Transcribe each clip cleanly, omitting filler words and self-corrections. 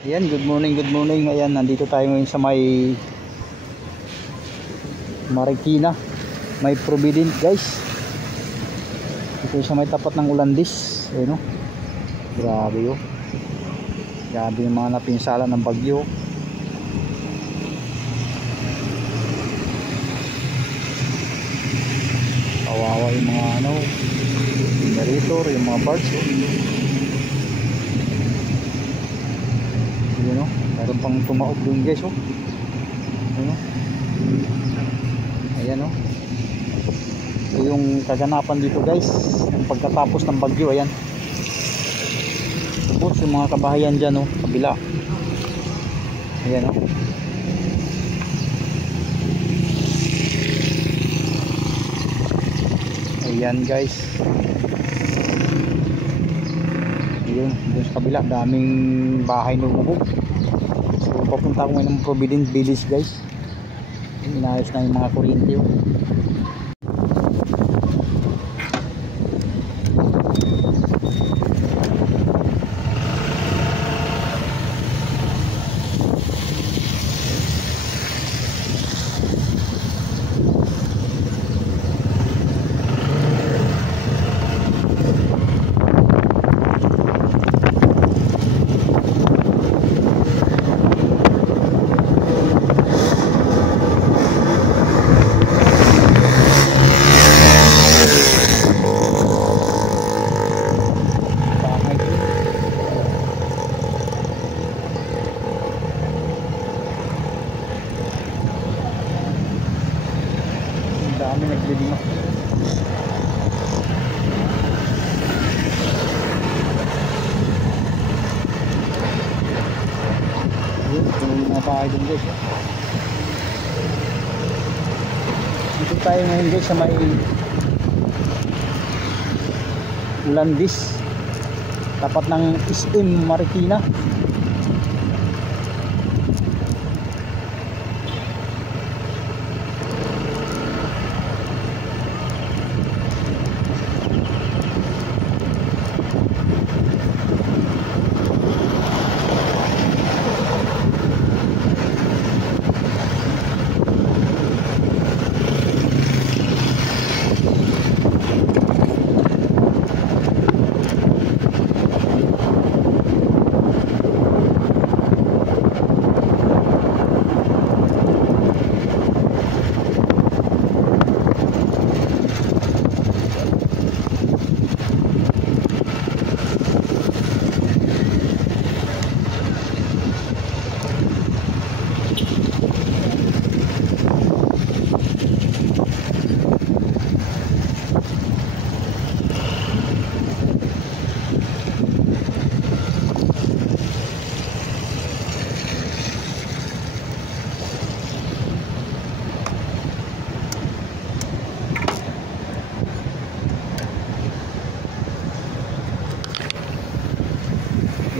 Ayan, good morning, good morning. Ayan, nandito tayo ngayon sa may Marikina, may Provident guys. Ito sa may tapat ng Ulandis. Ayun, oh. Grabe, oh. Grabe yung mga napinsala ng bagyo. Kawawa yung mga generator, yung mga parts, oh. Ayun, oh. Meron pang tumaob dun guys, oh. Ayun, oh. Ayan, oh. Ito yung kaganapan dito guys, ang pagkatapos ng bagyo. Ayan, tapos yung mga kabahayan dyan, oh, kabila. Ayan, oh. Ayan guys, yun, dun sa kabila daming bahay lumubog. So papunta ko ngayon ng Provident Village guys. Inayos na yung mga kuryente, oh. Dami naglilima. Yun, yung mga bahay dun guys. Dito tayo ngayon guys sa may Ulandis, tapat ng SM Marikina.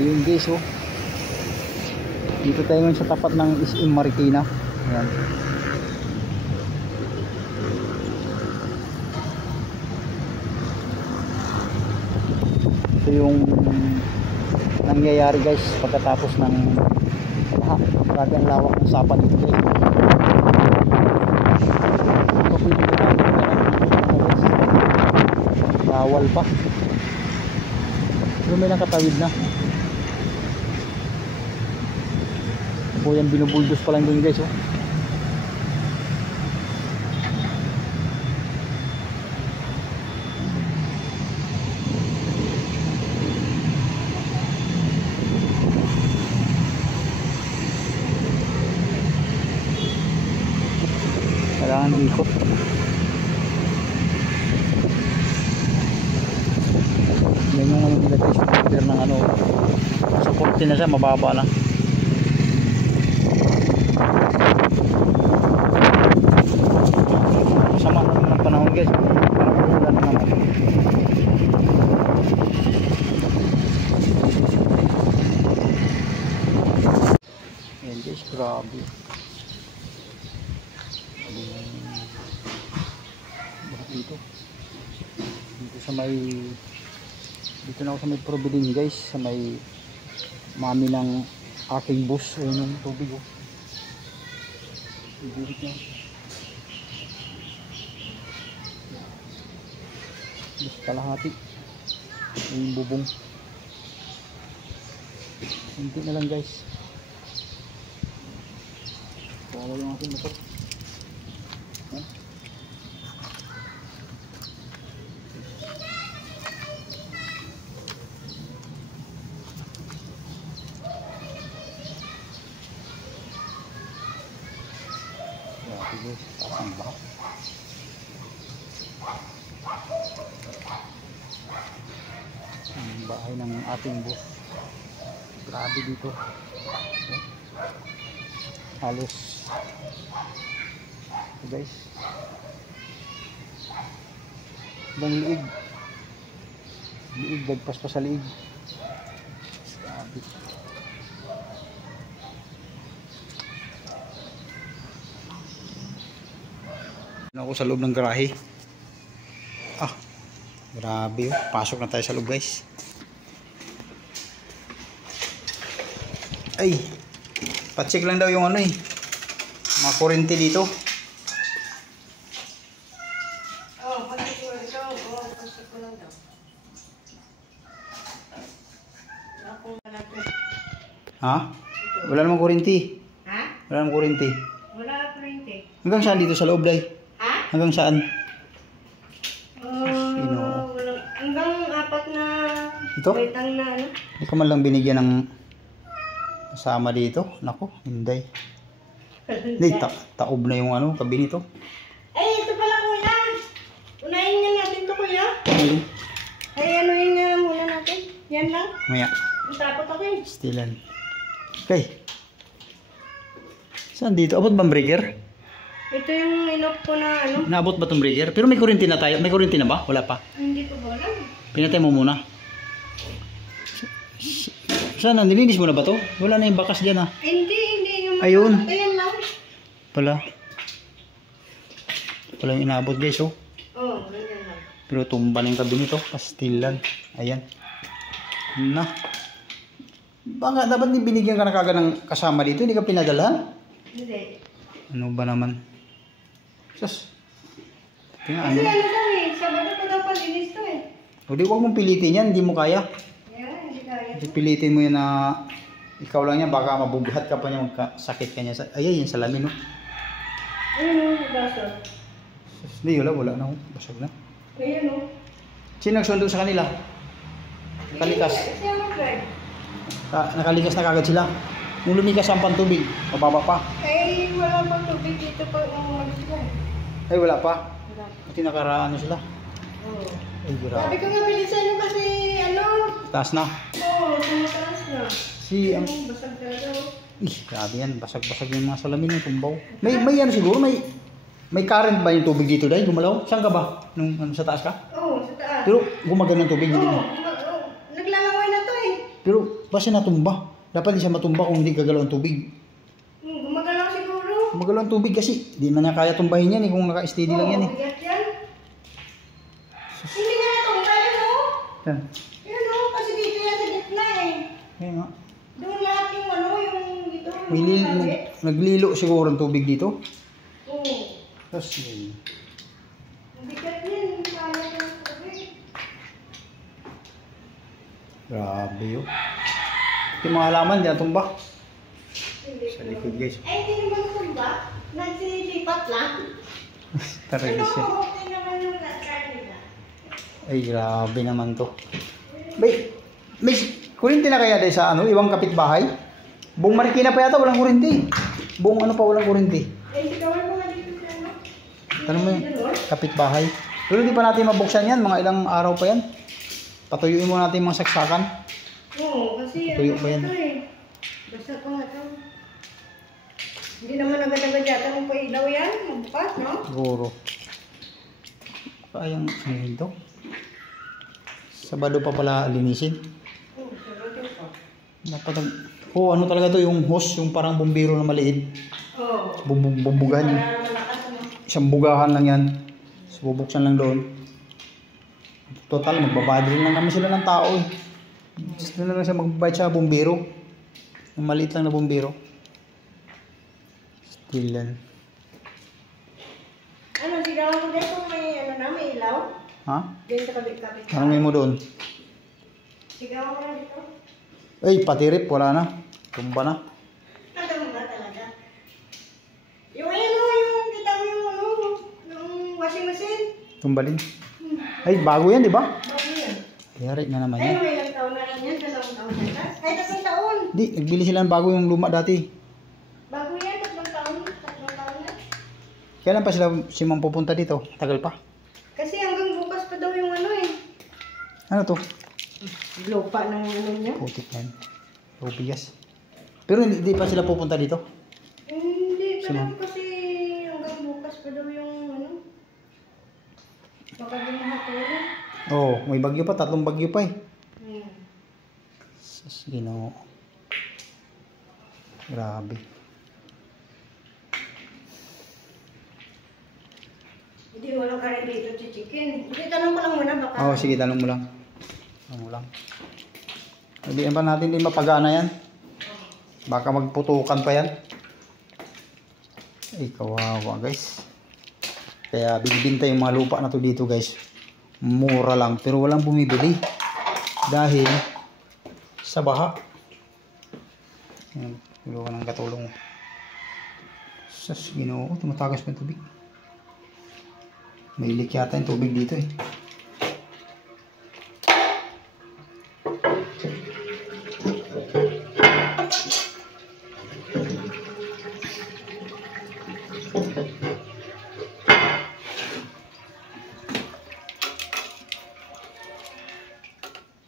Ayun guys, oh. Dito tayo ngayon sa tapat ng SM Marikina. Ayan. Ito yung nangyayari guys pagkatapos ng grabe ang lawak ng sapa dito guys. Bawal pa. Pero may nakatawid na. Po yan, binubuldos pa lang dun guys, oh. Kailangan ikot. Yan yung electrician repair ng support na siya, mababa lang. Sama naman ng panahon guys, parang ulan naman. Ayan guys, grabe. Dito sa may, dito na ako sa may Provident guys, sa may mami ng aking bus. Ayun yung tubig oh. Ibirit niya. Bus kalahati. Ayun yung bubong. Hindi na lang guys. Wala yung aking motor. Yan. Grabe guys, taas ang baha. Ang bahay ng ating bus. Grabe dito. Okay. Halos ito guys. Ibang liig. Liig, lagpas pa sa liig. Grabe. Ako sa loob ng garahe. Ah, grabe oh. Pasok na tayo sa loob guys. Ay, pacheck lang daw yung ano eh, mga kurente dito. Oh, pacheck ko ito. Oh, pacheck ko lang daw. Ha? Wala namang kurente. Ha? Wala namang kurente. Wala kurente. Hanggang saan dito sa loob day? Ha? Hanggang saan? Wala. Hanggang 4 na Ito? baitang na ano. Hindi ko man lang binigyan ng kasama dito. Nako, hindi. Hindi, taob na yung ano, tabi nito. Ay, ito pala kuya. Unahin nga natin to kuya. Ano? Ay, anuhin nga muna natin. Yan lang. Maya, Tapos ako eh. stilan. Okay. Saan dito? Abot ba ang breaker? Ito yung inop ko na ano. Naabot ba itong breaker? Pero may kurente na tayo. May kurente na ba? Wala pa. Hindi ko ba alam. Pinatay mo muna. Sana, nilinis mo na ba to? Wala na yung bakas dyan ah. Hindi. Yung Ayun. ayan lang. Pala. Pala yung inaabot guys oh. Oo, ganyan lang. Pero tumba na yung tabi nito. Pastilan. Ayan. Na. Baka dapat din binigyan ka na kagad ng kasama dito. Hindi ka pinadalhan? Hindi. Ano ba naman? Sus. Tingnan Kasi ano. ano daw eh. Sabado pa daw palinis to eh. O di huwag mong pilitin yan. Hindi mo kaya. Yan, hindi kaya. Pilitin mo yan na ikaw lang yan. Baka mabubuhat ka pa niya. Magkasakit ka niya. Ay, yan salamin no. Ayun o, baso. Sus. Hindi, wala na. Basag na. Ayun o. Sino nagsundo sa kanila? Nakalikas. Siya mag-drive. Nakalikas na kagad sila. Nung lumikas ang pantubig, mababa pa. Eh, wala pang tubig dito pag umalis ka. Ay, wala pa. Wala. Buti nakaraan na sila. Oo. Ay, Sabi grabe. ko nga bilisan nyo kasi ano. Taas na. Oo, tumataas na. Si, Yung basag talaga o. grabe yan. Basag-basag yung mga salamin ng tumbaw. May ano siguro, may current ba yung tubig dito dahil gumalaw? Saan ka ba? Nung sa taas ka? Oo, sa taas. Pero gumagana ng tubig, hindi Oo, mo. naglalaway na to eh. Pero basta natumba. Dapat hindi siya matumba kung hindi gagalaw ang tubig. Gumagalaw siguro. Gumagalaw ang tubig kasi di man niya kaya tumbahin yan eh kung naka-steady lang yan eh. Bigat yan. Hindi nga natumba yun o. Yan. Yun o, kasi dito yan sa gitna eh. Kaya nga. Doon lahat yung ano, yung dito. May naglilo siguro ang tubig dito. Oo. Tapos yun. Bigat yan, hindi kaya yung tubig. Grabe yun. Yung mga halaman, di natumba. Hindi Sa likod guys. Ay, hindi naman natumba. Nagsilipat lang. Talaga siya. Okay naman yung lakar nila. Ay, grabe naman to. May kurinti na kaya dahil sa ano, ibang kapitbahay? Buong Marikina pa yata, walang kurinti. Buong ano pa, walang kurinti. Eh, sigawin mo nga dito sa ano. Tanong mo yung kapitbahay. Pero di pa natin mabuksan yan, mga ilang araw pa yan. Patuyuin mo natin mga saksakan. Oo, kasi Tuyo pa yan. ito eh. Basta pa nga ito. Hindi naman agad-agad yata mong pailaw yan. Magbukas, no? Siguro. Kayang ano yun to? Sabado pa pala linisin. Oo, siguro pa. Napatag... Oh, ano talaga to yung hose, yung parang bumbiro na maliit. Oo. Bubughan yun. Para malakas, ano? Isang bugahan lang yan. So, bubuksan lang doon. Total, magbabayad rin lang naman sila ng tao eh. Gusto na lang siya magbabayad sa bumbiro. Yung maliit lang na bumbero. Still yan. Ano, sigawan mo dito may ano na, may ilaw? Ha? Dito sa kabit-kabit. Tanongin mo doon. Sigawan mo na dito. Ay, patirip. Wala na. Tumba na. Nandun ba talaga? Yung ano, yung kita mo yung ano, yung washing machine. Tumbalin. Ay, bago yan, di ba? Bago yan. Yari na naman Ay, yan. may ilang taon na rin yan. 2 taon na yan. Ay, 3 taon. Di, nagbili sila ng bago yung luma dati. Bago yan, 3 taon. 3 taon na. Kailan pa sila si Ma'am pupunta dito? Tagal pa. Kasi hanggang bukas pa daw yung ano eh. Ano to? Lupa ng ano niya. Putik na yan. Rubigas. Pero hindi pa sila pupunta dito. Hindi pa Sino? daw kasi hanggang bukas pa daw yung ano. Baka din mahatuloy. Oo, may bagyo pa. 3 bagyo pa eh. Hmm. Sus, Ginoo. Grabe. Hindi mo lang karin dito chichikin. Hindi, tanong ko lang muna baka. Oo, sige, tanong mo lang. Tanong mo lang. Hindi pa natin din mapagana yan. Baka magputukan pa yan. Ay, kawawa guys. Kaya binibinta yung mga lupa na to dito guys. Mura lang, pero walang bumibili. Dahil sa baha. Yan, tulungan ng katulong. Sus, Ginoo, tumatagas pa yung tubig. May leak yata yung tubig dito eh.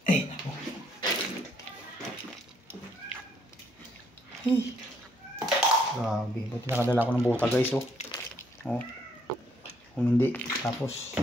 Ay, naku. Ay. Grabe. Buti nakadala ko ng buta guys oh. Oh. Kung hindi, tapos